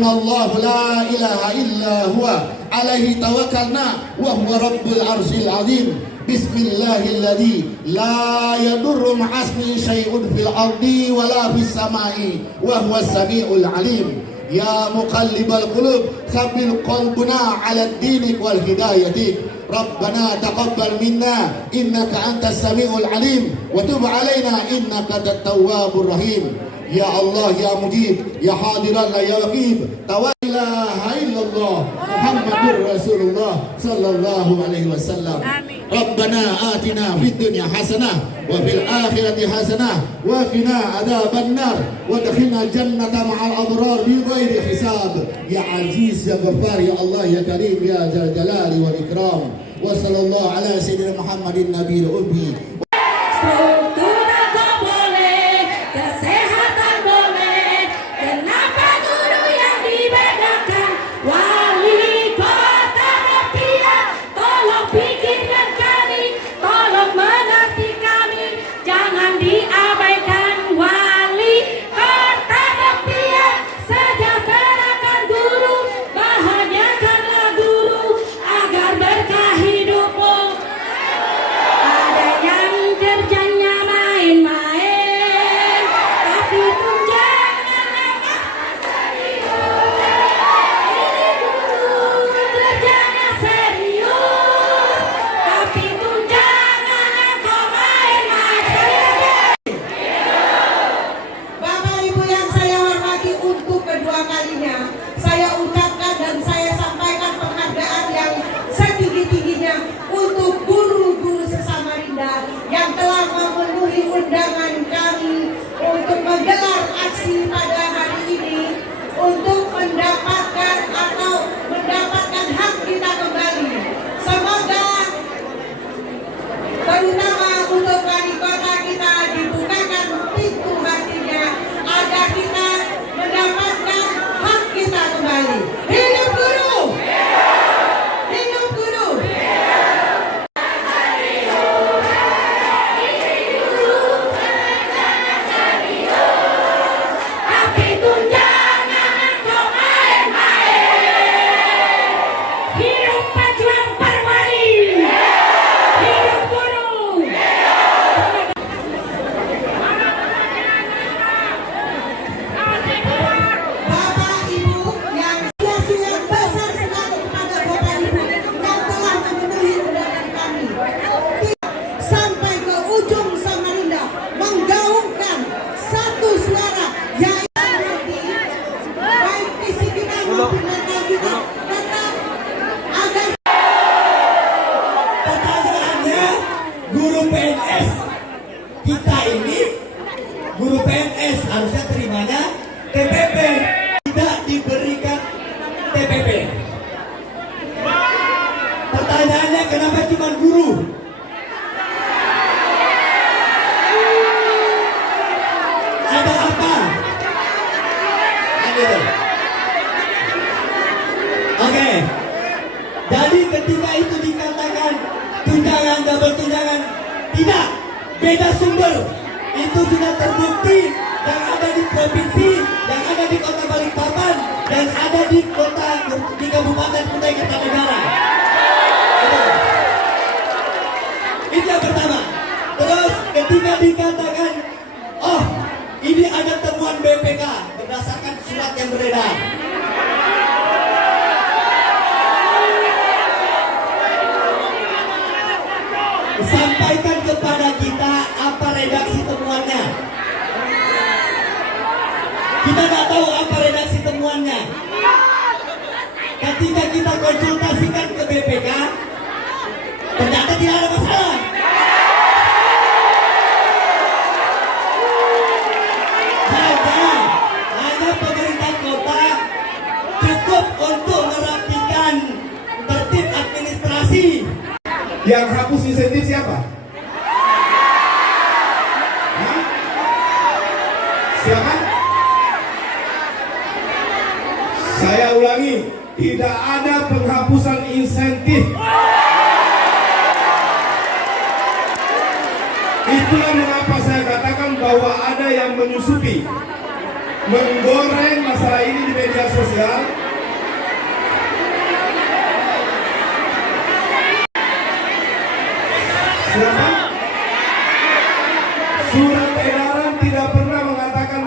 Hasbunallahu la ilaha illa huwa alaihi tawakkalna wa huwa rabbul arsyil azim. Bismillahilladzi la yadurru ma'asmi syai'un fil ardi wala fis samai wa huwas samiul alim. Ya muqallibal qulub tsabbit qalbuna 'ala dinik wal hidayati. Rabbana taqabbal minna innaka antas samiul alim wa tub 'alaina innaka antat tawwabur rahim. Ya Allah ya Mujib ya Hadiran la ya Raqib. La ilaha illallah Muhammadur Rasulullah sallallahu alaihi wasallam. Rabbana atina fid dunya hasanah wa fil akhirati hasanah wa qina adzaban nar wa adkhilna jannata ma'al abrar bi ghairi hisab. Ya Aziz ya Ghaffar ya Allah ya Karim ya Dzal Jalali wal Ikram. Wa sallallahu ala sayyidina Muhammadin nabiyil ummi. Undangan kami untuk menggelar aksi pada hari ini untuk mendapatkan hak kita kembali. Semoga terutama untuk wali kota kita dibukakan pintu hatinya agar kita mendapatkan hak kita kembali. Hidup guru! Hidup guru! Pertanyaannya, guru PNS kita ini, guru PNS harusnya terimanya TPP, tidak diberikan TPP. Pertanyaannya, kenapa cuma guru? Ada apa? Ayo. Oke. Jadi ketika itu dikatakan tunjangan, double tunjangan, tidak, beda sumber. Itu sudah terbukti yang ada di provinsi, yang ada di kota Balikpapan, dan ada di Kabupaten Kutai Kartanegara. Itu yang pertama. Terus ketika dikatakan, oh ini ada temuan BPK berdasarkan surat yang beredar. Sampaikan kepada kita apa redaksi temuannya. Kita nggak tahu apa redaksi temuannya. Ketika kita konsultasikan ke BPK, ternyata tidak ada masalah. Hanya pemerintah kota cukup untuk merapikan tertib administrasi. Yang hapus insentif siapa? Hah? Siapa? Saya ulangi, tidak ada penghapusan insentif. Itulah mengapa saya katakan bahwa ada yang menyusupi. menggoreng masalah ini di media sosial. Siapa? Surat edaran tidak pernah mengatakan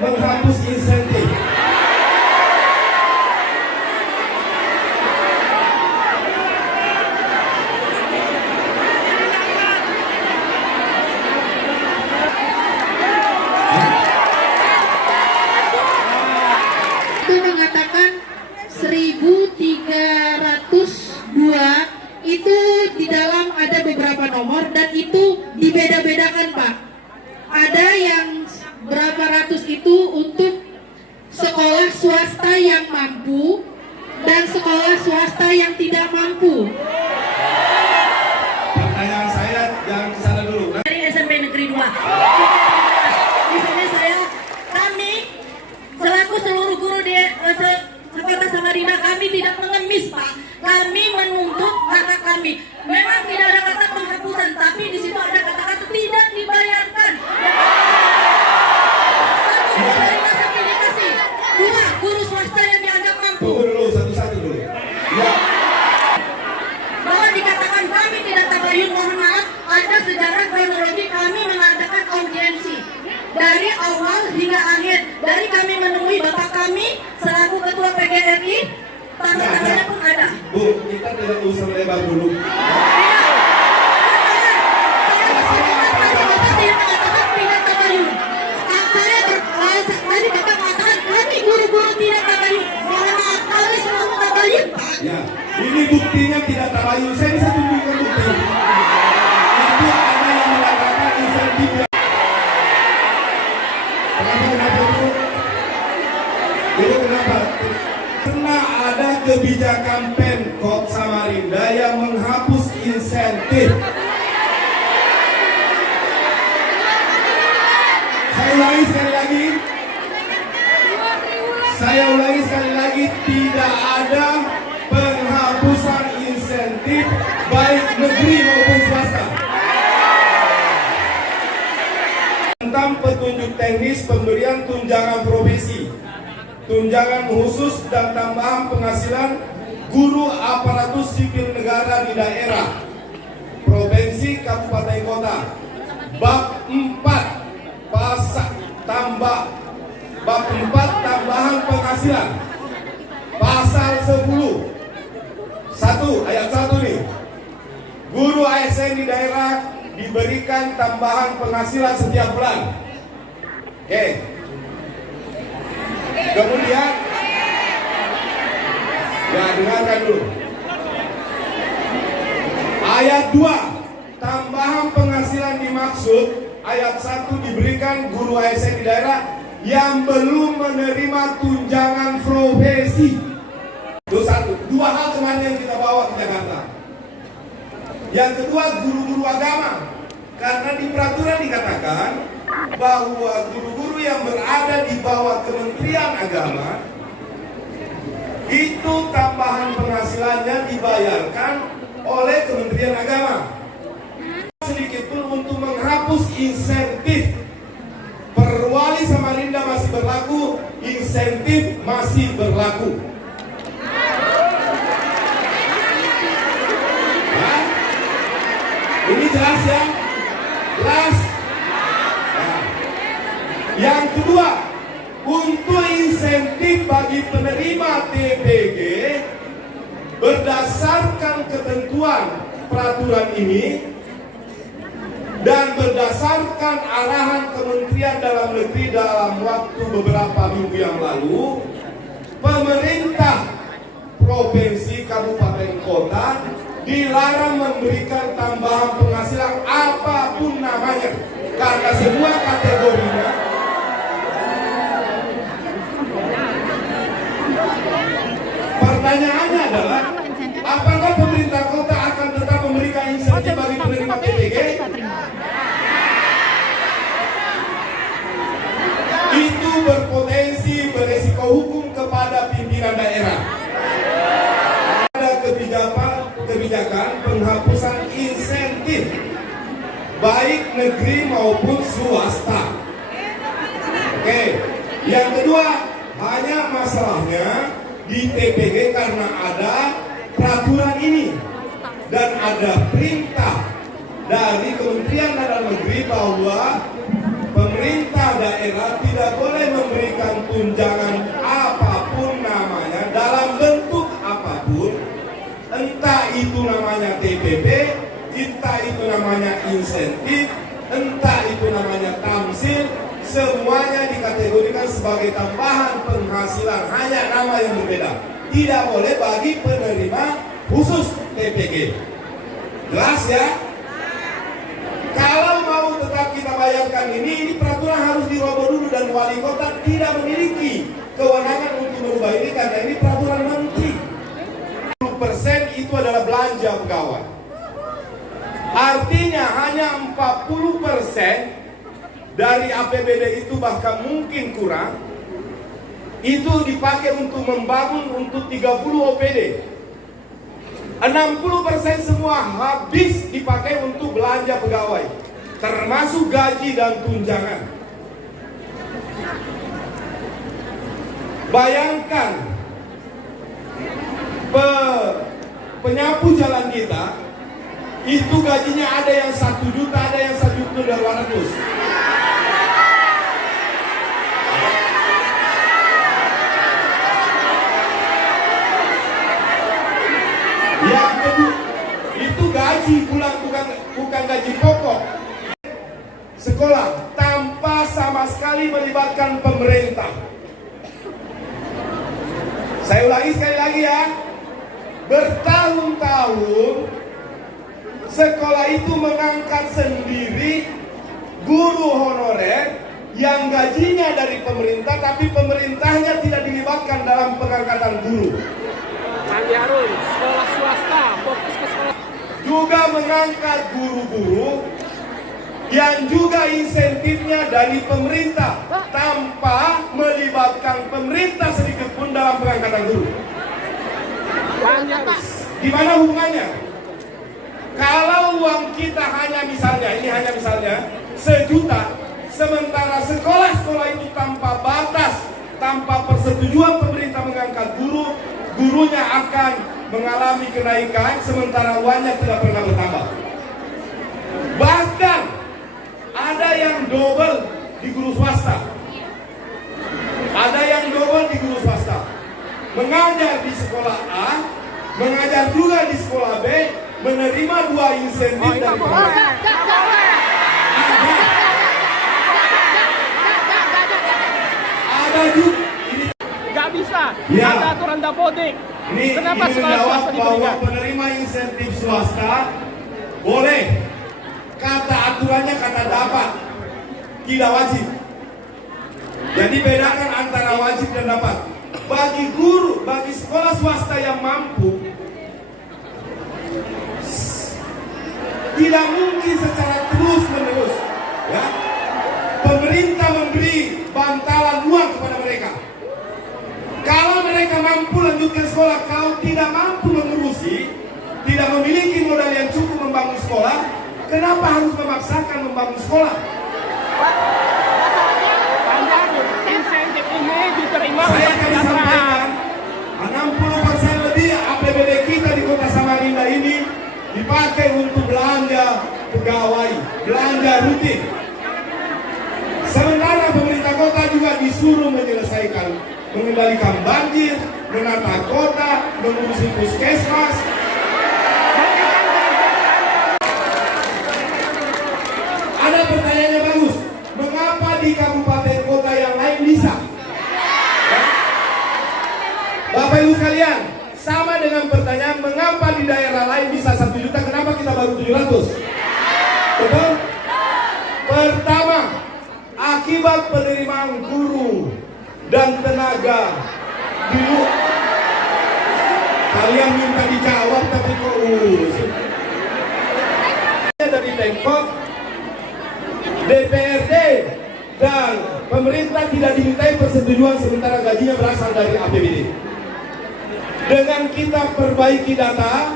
menghapus insentif. Itu mengatakan 1302 itu di dalam ada beberapa nomor dan itu dibeda-bedakan Pak. Ada yang berapa ratus itu untuk sekolah swasta yang mampu dan sekolah swasta yang tidak mampu. Pertanyaan saya jangan kesana dulu. Dari SMP Negeri 2. Misalnya kami selaku seluruh guru di Kota Samarinda, kami tidak mengemis Pak. Kami menuntut hak kami. Memang tidak ada kata penghapusan, tapi di situ ada kata-kata tidak dibayarkan. Satu, menerima sertifikasi. Dua, guru swasta yang dianggap mampu. Tunggu dulu, satu-satu dulu. Ya, Bahwa dikatakan kami tidak tabayun, mohon maaf, ada sejarah kronologi kami mengadakan audiensi dari awal hingga akhir. Dari kami menemui bapak kami selaku ketua PGRI, tanda-tandanya pun ada. Bu, kita tidak usah melebar dulu. Tadi bapak mengatakan kami guru-guru tidak tabayun. Mohon maaf, kami semua tabayun Pak. Ya, ini buktinya tidak tabayun. Saya bisa tunjukkan bukti. Itu ada yang mengatakan insentif. Kenapa dulu? Itu kenapa? Karena ada kebijakan Pemkot Samarinda yang menghapus insentif. Saya ulangi sekali lagi, tidak ada penghapusan insentif baik negeri maupun swasta. Tentang petunjuk teknis pemberian tunjangan profesi, tunjangan khusus dan tambahan penghasilan guru aparatus sipil negara di daerah, provinsi, kabupaten, kota. Bab 4 Bab 4 tambahan penghasilan. Pasal 10 1 ayat 1 nih. Guru ASN di daerah diberikan tambahan penghasilan setiap bulan. Oke. Kemudian ya, dengarkan dulu. Ayat 2, tambahan penghasilan dimaksud ayat 1 diberikan guru ASN di daerah yang belum menerima tunjangan profesi. Itu satu. Dua hal kemarin yang kita bawa ke Jakarta. Yang kedua, guru-guru agama. Karena di peraturan dikatakan bahwa guru-guru yang berada di bawah Kementerian Agama itu tambahan penghasilannya dibayarkan oleh Kementerian Agama. Sedikit pun untuk menghapus insentif. Perwali Samarinda masih berlaku, insentif masih berlaku. Nah, ini jelas ya? Jelas? Nah, yang kedua, untuk insentif bagi penerima TPG berdasarkan ketentuan peraturan ini dan berdasarkan arahan Kementerian Dalam Negeri dalam waktu beberapa minggu yang lalu, pemerintah provinsi, kabupaten, kota dilarang memberikan tambahan penghasilan apapun namanya, karena semua kategorinya pertanyaannya adalah, apakah pemerintah kota akan tetap memberikan insentif bagi penerima TPG? Itu berpotensi beresiko hukum kepada pimpinan daerah. Ada kebijakan penghapusan insentif baik negeri maupun swasta. Oke, Yang kedua, hanya masalahnya di TPG karena ada peraturan ini dan ada perintah dari Kementerian Dalam Negeri bahwa pemerintah daerah tidak boleh memberikan tunjangan apapun namanya dalam bentuk apapun, entah itu namanya TPP, entah itu namanya insentif, entah itu namanya tamsil, semuanya dikategorikan sebagai tambahan penghasilan, hanya nama yang berbeda. Tidak boleh bagi penerima khusus TPG. Jelas ya? Kalau mau tetap kita bayarkan ini peraturan harus diroboh dulu dan wali kota tidak memiliki kewenangan untuk merubah ini karena ini peraturan menteri. 10% itu adalah belanja pegawai. Artinya hanya 40% dari APBD itu bahkan mungkin kurang, itu dipakai untuk membangun untuk 30 OPD. 60% semua habis dipakai untuk belanja pegawai, termasuk gaji dan tunjangan. Bayangkan penyapu jalan kita itu gajinya ada yang 1 juta, ada yang 1.200.000. Yang kedua, itu gaji bulan, bukan gaji pokok. Sekolah tanpa sama sekali melibatkan pemerintah. Saya ulangi sekali lagi ya. Bertahun-tahun sekolah itu mengangkat sendiri guru honorer yang gajinya dari pemerintah, tapi pemerintahnya tidak dilibatkan dalam pengangkatan guru. Harun, sekolah swasta, fokus ke sekolah. Juga mengangkat guru-guru yang juga insentifnya dari pemerintah tanpa melibatkan pemerintah sedikit pun dalam pengangkatan guru. Di mana hubungannya? Kalau uang kita hanya misalnya, ini hanya misalnya 1 juta, sementara sekolah-sekolah itu tanpa batas, tanpa persetujuan pemerintah mengangkat guru, gurunya akan mengalami kenaikan sementara uangnya tidak pernah bertambah. Bahkan ada yang double di guru swasta. Ada yang double di guru swasta. Mengajar di sekolah A, mengajar juga di sekolah B, menerima 2 insentif dari pemerintah. Ada juga. Gak bisa, Ya. ada aturan Dapodik. Kenapa Ini sekolah menjawab swasta bahwa diberikan? penerima insentif swasta boleh. Kata aturannya kata dapat, tidak wajib. Jadi bedakan antara wajib dan dapat. Bagi guru, bagi sekolah swasta yang mampu, tidak mungkin secara terus menerus, ya, pemerintah memberi bantalan uang kepada mereka. Kalau mereka mampu lanjutkan sekolah, kalau tidak mampu mengurusi, tidak memiliki modal yang cukup membangun sekolah, kenapa harus memaksakan membangun sekolah? Insentif ini diterima Saya untuk akan sampaikan 60% lebih APBD kita di Kota Samarinda ini dipakai untuk belanja pegawai, belanja rutin. Sementara pemerintah kota juga disuruh menyelesaikan, mengendalikan banjir, menata kota, mengurusi puskesmas. Ada pertanyaannya bagus, mengapa di kabupaten kota yang lain bisa? Bapak Ibu sekalian, sama dengan pertanyaan mengapa di daerah lain bisa 1 juta, kenapa kita baru 700? Betul? Pertama, akibat penerimaan guru dan tenaga di luar. Kalian minta dijawab tapi kok dari Pemkot, DPRD dan pemerintah tidak dimintai persetujuan sementara gajinya berasal dari APBD. Dengan kita perbaiki data,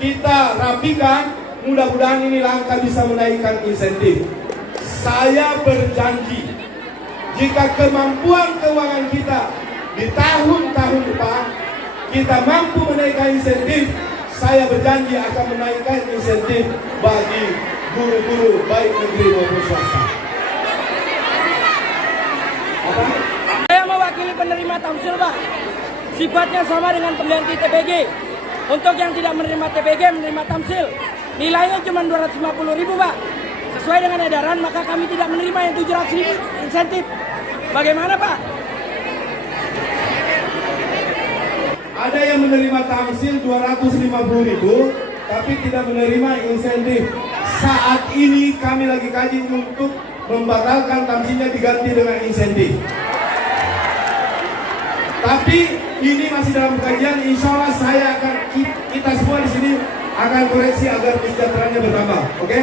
kita rapikan, mudah-mudahan ini langkah bisa menaikkan insentif. Saya berjanji jika kemampuan keuangan kita di tahun-tahun depan kita mampu menaikkan insentif, saya berjanji akan menaikkan insentif bagi guru-guru baik negeri maupun swasta. Apa? Saya mewakili penerima Tamsil, Pak. Sifatnya sama dengan pengganti TPG. Untuk yang tidak menerima TPG, menerima Tamsil, nilainya cuma 250.000, Pak. Sesuai dengan edaran, maka kami tidak menerima yang 700.000 insentif. Bagaimana, Pak? Ada yang menerima Tamsil 250.000, tapi tidak menerima insentif. Saat ini kami lagi kaji untuk membatalkan Tamsilnya diganti dengan insentif. Tapi ini masih dalam kajian. Insya Allah saya akan, kita semua di sini akan koreksi agar kesejahteraannya bertambah. Oke?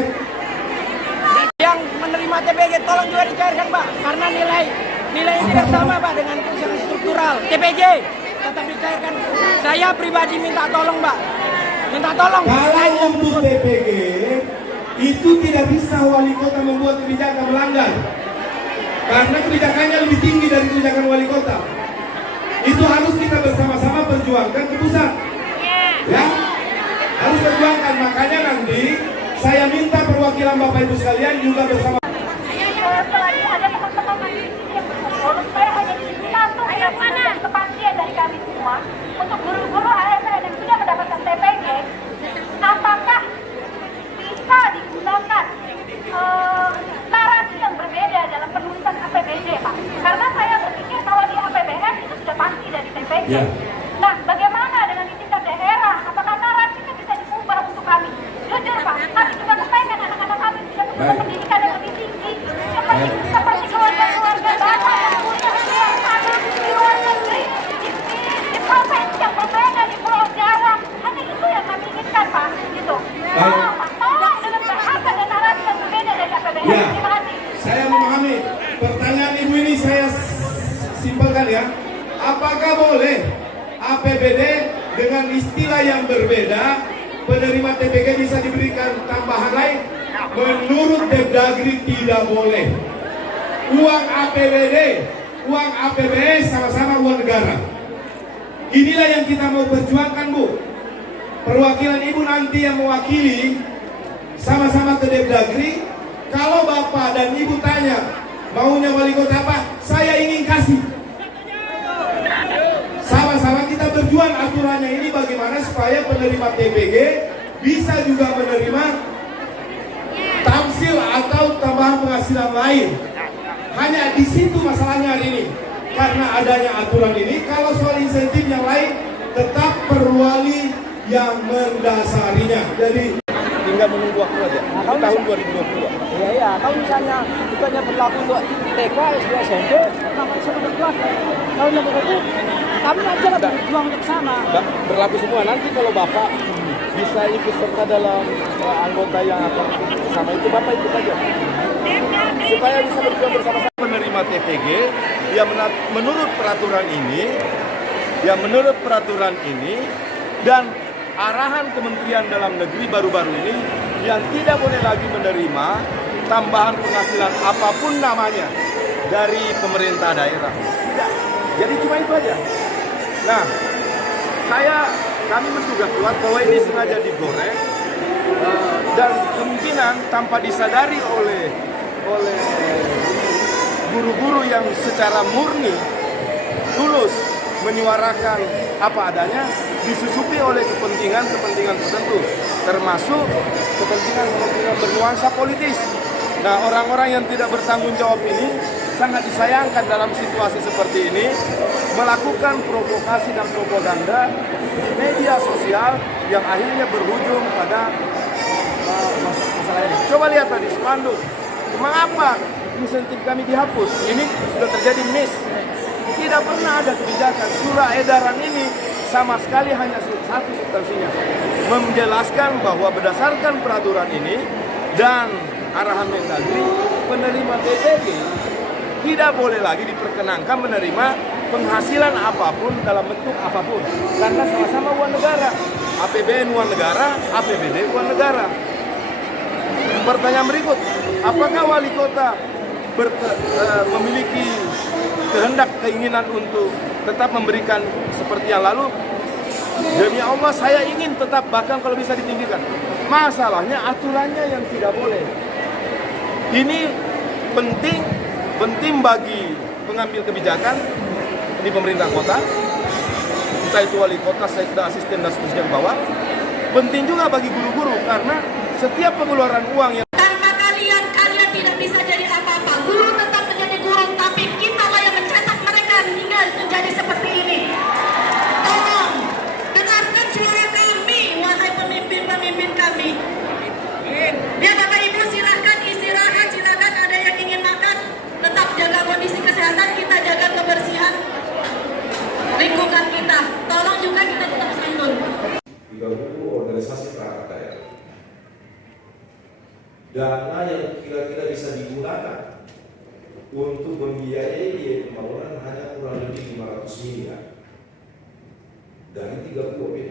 Yang menerima TPG tolong juga dicairkan, Pak, karena nilai tidak sama, Pak, dengan yang struktural TPG. Tetap dicairkan. Saya pribadi minta tolong, Pak. Minta tolong. Kalau untuk TPG itu tidak bisa wali kota membuat kebijakan melanggar, karena kebijakannya lebih tinggi dari kebijakan wali kota. Itu harus kita bersama-sama perjuangkan ke pusat. Ya, harus perjuangkan. Makanya nanti saya minta perwakilan Bapak Ibu sekalian juga bersama. Selagi ada teman-teman mahasiswa yang berkumpul, saya hanya ingin satu kepastian dari kami semua untuk guru-guru ASN yang sudah mendapatkan TPG, apakah bisa digunakan narasi yang berbeda dalam penulisan APBD, Pak? Karena saya berpikir kalau di APBN itu sudah pasti dari TPG. Ya. Nah, bagaimana dengan di tingkat daerah? Apakah narasinya bisa diubah untuk kami? Jujur, Pak, kami juga kepengen anak-anak kami bisa punya pendidikan yang lebih tinggi, seperti keluarga-keluarga Bapak yang punya yang ada di luar negeri, di provinsi yang berbeda, di Pulau Jawa. Hanya itu yang kami inginkan, Pak. Gitu. Tolong, Pak, tolong dengan bahasa dan narasi yang berbeda dari APBN. Ya, Terima kasih. saya memahami. Pertanyaan Ibu ini saya simpelkan ya. Apakah boleh APBD dengan istilah yang berbeda, penerima TPG bisa diberikan tambahan lain? Menurut Depdagri tidak boleh. Uang APBD, uang APBN sama-sama uang negara. Inilah yang kita mau perjuangkan, Bu. Perwakilan Ibu nanti yang mewakili sama-sama ke Depdagri. Kalau Bapak dan Ibu tanya maunya wali kota apa, saya ingin kasih. Sama-sama kita berjuang aturannya ini bagaimana supaya penerima TPG bisa juga menerima tamsil atau tambahan penghasilan lain. Hanya di situ masalahnya hari ini. Karena adanya aturan ini, kalau soal insentif yang lain tetap perwali yang mendasarinya. Jadi tinggal menunggu waktu aja. Nah, tahun 2022. Iya. Kalau misalnya bukannya berlaku untuk TK, SD, SMP, namanya sama berkelas. Kalau yang begitu, kami aja lah berjuang untuk sana. Berlaku semua. Nanti kalau Bapak bisa ikut serta dalam anggota yang akan bersama itu, Bapak ikut aja. Supaya bisa berjuang bersama-sama. Menerima TPG yang menurut peraturan ini, dan arahan Kementerian Dalam Negeri baru-baru ini yang tidak boleh lagi menerima tambahan penghasilan apapun namanya dari pemerintah daerah. Tidak. Jadi cuma itu aja. Nah, kami menduga kuat bahwa ini sengaja digoreng dan kemungkinan tanpa disadari oleh guru-guru yang secara murni tulus menyuarakan apa adanya, disusupi oleh kepentingan tertentu, termasuk kepentingan bernuansa politis. Nah, orang-orang yang tidak bertanggung jawab ini sangat disayangkan dalam situasi seperti ini, melakukan provokasi dan propaganda di media sosial yang akhirnya berujung pada masalah ini. Coba lihat tadi spanduk, mengapa insentif kami dihapus? Ini sudah terjadi miss. Tidak pernah ada kebijakan. Surat edaran ini sama sekali hanya satu substansinya, menjelaskan bahwa berdasarkan peraturan ini dan arahan Mendagri, penerima TPG tidak boleh lagi diperkenankan menerima penghasilan apapun dalam bentuk apapun, karena sama-sama uang negara. APBN uang negara, APBD uang negara. Pertanyaan berikut, apakah wali kota memiliki kehendak keinginan untuk tetap memberikan seperti yang lalu, demi Allah saya ingin tetap, bahkan kalau bisa ditinggikan. Masalahnya aturannya yang tidak boleh. Ini penting bagi pengambil kebijakan di pemerintah kota, entah itu wali kota, sekda, asisten dan seterusnya ke bawah. Penting juga bagi guru-guru karena setiap pengeluaran uang yang Tanpa kalian tidak bisa jadi apa-apa. Guru tetap menjadi guru, tapi kita lah yang mencetak mereka hingga menjadi seperti ini. Tolong dengarkan suara kami, wahai pemimpin-pemimpin kami. Ya Bapak Ibu, silakan istirahat, silakan ada yang ingin makan, tetap jaga kondisi kesehatan kita, jaga kebersihan lingkungan kita. Tolong juga kita tetap santun. 30 organisasi perangkat daerah. Dana yang kira-kira bisa digunakan untuk membiayai pembangunan hanya kurang lebih 500 miliar dari 30 OPD.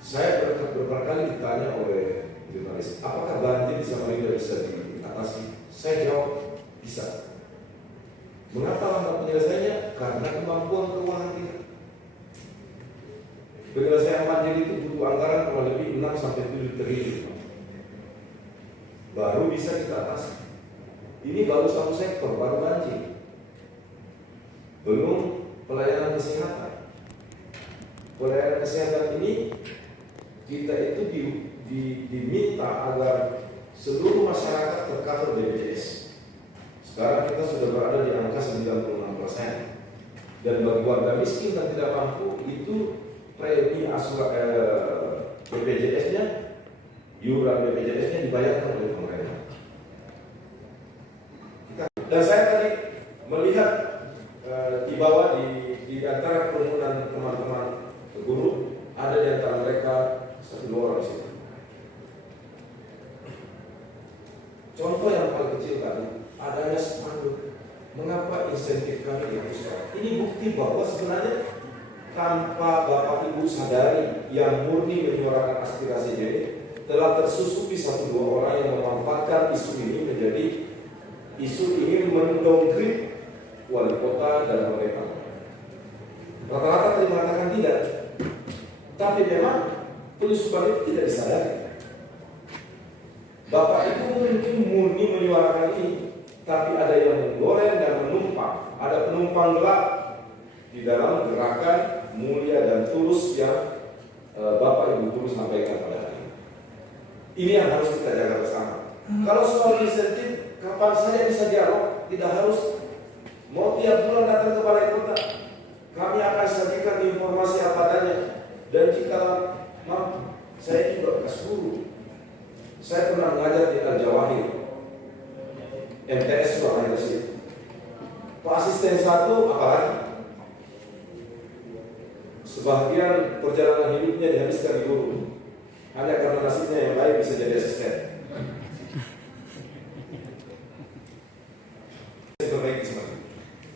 Saya berkali-kali ditanya oleh jurnalis, apakah banjir di Samarinda bisa diatasi? Saya jawab, bisa. Mengapa lambat penyelesaiannya? Karena kemampuan keuangan kita. Penyelesaian banjir itu butuh anggaran kurang lebih 6-7 triliun. Baru bisa kita atasi. Ini baru satu sektor, baru banjir. Belum pelayanan kesehatan. Pelayanan kesehatan ini kita itu diminta agar seluruh masyarakat tercover BPJS. Sekarang kita sudah berada di angka 96%. Dan bagi warga miskin dan tidak mampu itu premi BPJS-nya, iuran BPJS-nya dibayarkan oleh pemerintah. Dan saya tadi melihat di bawah di antara kerumunan teman-teman guru, ada di antara mereka 1-2 orang di situ. Contoh yang paling kecil tadi, adanya spanduk. Mengapa insentif kami dihapuskan? Ini bukti bahwa sebenarnya tanpa Bapak Ibu sadari yang murni menyuarakan aspirasinya ini telah tersusupi 1-2 orang yang memanfaatkan isu ini menjadi isu ingin mendowngrade wali kota dan pemerintah. Rata-rata tadi mengatakan tidak, tapi memang penyusupan itu tidak disadari. Bapak Ibu mungkin murni menyuarakan ini, tapi ada yang menggoreng dan menumpang. Ada penumpang gelap di dalam gerakan mulia dan tulus yang Bapak Ibu Guru sampaikan pada hari ini. Ini yang harus kita jaga bersama. Kalau soal insentif, kapan saja bisa dialog, tidak harus mau tiap bulan datang ke balai kota. Kami akan sajikan informasi apa adanya. Dan jika mampu, saya juga bekas guru. Saya pernah mengajar di Al-Jawahir, MTS Surabaya University. Pak Asisten 1 apalagi? Sebagian perjalanan hidupnya dihabiskan di guru. Hanya karena nasibnya yang baik bisa jadi asisten.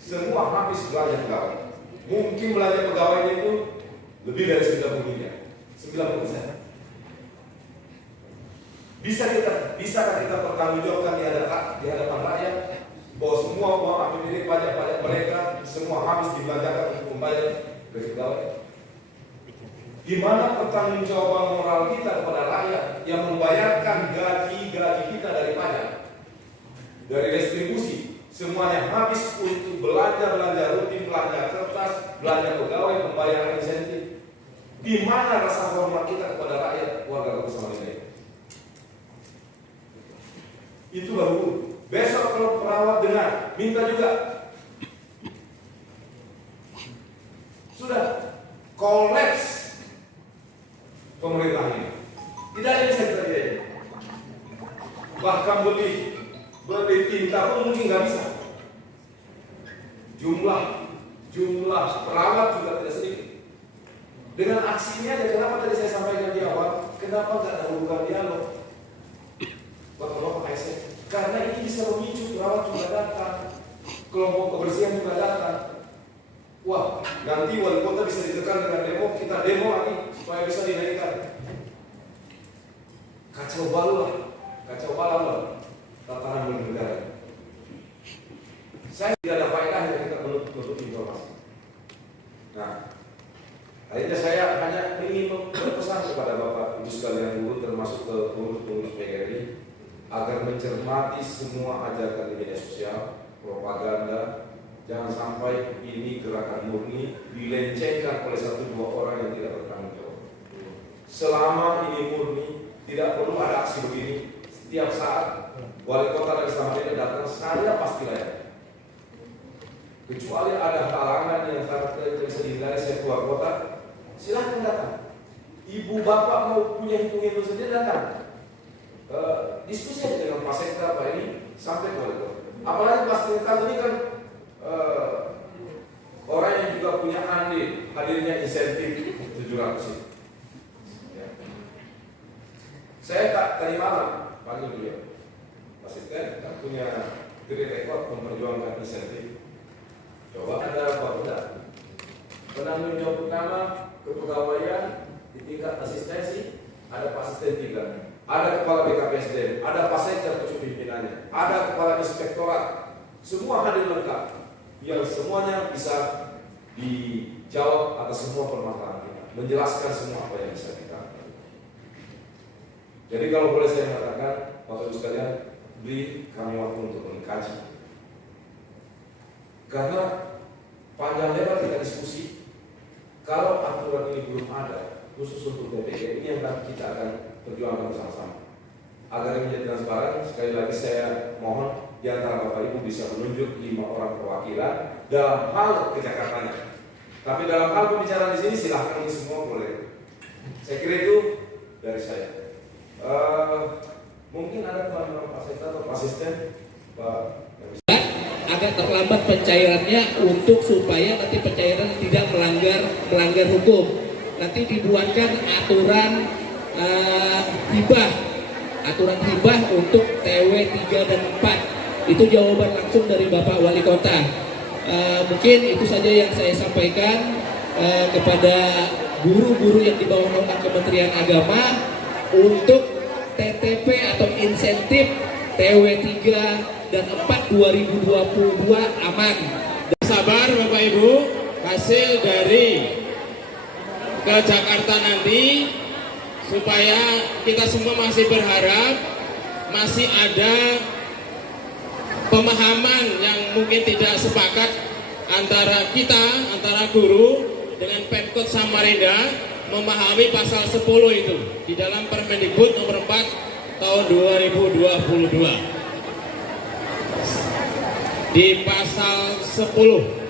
Semua habis belanja pegawai. Mungkin belanja pegawainya itu lebih dari 90 miliar. 90%. Bisakah kita pertanggungjawabkan di hadapan rakyat bahwa semua uang APBD pajak-pajak mereka semua habis dibelanjakan untuk membayar pegawai? Di mana pertanggungjawaban moral kita kepada rakyat yang membayarkan gaji-gaji kita dari pajak, dari restribusi, semuanya habis untuk belanja rutin, belanja kertas, belanja pegawai, pembayaran insentif. Di mana rasa hormat kita kepada rakyat warga Kota Samarinda? Itulah guru. Besok kalau perawat dengar, minta juga. Sudah kolaps pemerintah ini. Tidak ada yang bisa kita biayai. Bahkan beli tinta pun mungkin nggak bisa. Jumlah perawat juga tidak sedikit. Dengan aksinya aja, kenapa tadi saya sampaikan di awal, kenapa nggak dahulukan dialog? Bapak-bapak ASN, karena ini bisa memicu perawat juga datang, kelompok kebersihan juga datang. Wah, nanti wali kota bisa ditekan dengan demo, kita demo lagi supaya bisa dinaikkan. Kacau balau lah. tatanan bernegara. Saya tidak ada faedahnya kita menuntut informasi. Nah, akhirnya saya hanya ingin berpesan kepada Bapak Ibu sekalian guru, termasuk ke pengurus-pengurus PGRI, agar mencermati semua ajakan di media sosial, propaganda. Jangan sampai ini gerakan murni dilencengkan oleh 1-2 orang yang tidak bertanggung jawab. Selama ini murni, tidak perlu ada aksi begini. Setiap saat wali kota dari Samarinda datang, saya pasti layani. Kecuali ada halangan yang tidak bisa dihindari, saya keluar kota, silahkan datang. Ibu bapak mau punya hitung-hitung sendiri, datang. Diskusi aja dengan Pak Sekda, Pak ini sampai ke wali kota. Apalagi Pak Sekda ini kan orang yang juga punya andil hadirnya insentif 700 ya. Saya tadi malam panggil beliau, asisten kan punya gede rekor memperjuangkan insentif. Coba ada Bapeda, penanggung jawab utama kepegawaian di tingkat asistensi, ada Pak Asisten 3, ada kepala BKPSDM, ada Pak Sekda pimpinannya, ada kepala inspektorat, semua hadir lengkap. Yang semuanya bisa dijawab atas semua permasalahan kita, menjelaskan semua apa yang bisa kita lakukan. Jadi kalau boleh saya mengatakan, Bapak Ibu sekalian, beri kami waktu untuk mengkaji. Karena panjang lebar kita diskusi, kalau aturan ini belum ada, khusus untuk TPG, ini yang kita akan perjuangkan bersama-sama. Agar ini menjadi transparan, sekali lagi saya mohon di antara Bapak Ibu bisa menunjuk 5 orang perwakilan dalam hal ke Jakartanya. Tapi dalam hal pembicaraan di sini silahkan ini semua boleh. Saya kira itu dari saya. Mungkin ada teman-teman Pak Sekda atau Pak Asisten, Pak. Agak terlambat pencairannya untuk supaya nanti pencairan tidak melanggar hukum. Nanti dibuatkan aturan hibah untuk TW 3 dan 4. Itu jawaban langsung dari Bapak Wali Kota. Mungkin itu saja yang saya sampaikan kepada guru-guru yang di bawah naungan Kementerian Agama untuk TTP atau insentif TW 3 dan 4 2022 aman. Sabar Bapak Ibu, hasil dari ke Jakarta nanti, supaya kita semua masih berharap masih ada pemahaman yang mungkin tidak sepakat antara guru dengan Pemkot Samarinda memahami pasal 10 itu di dalam Permendikbud nomor 4 tahun 2022. Di pasal 10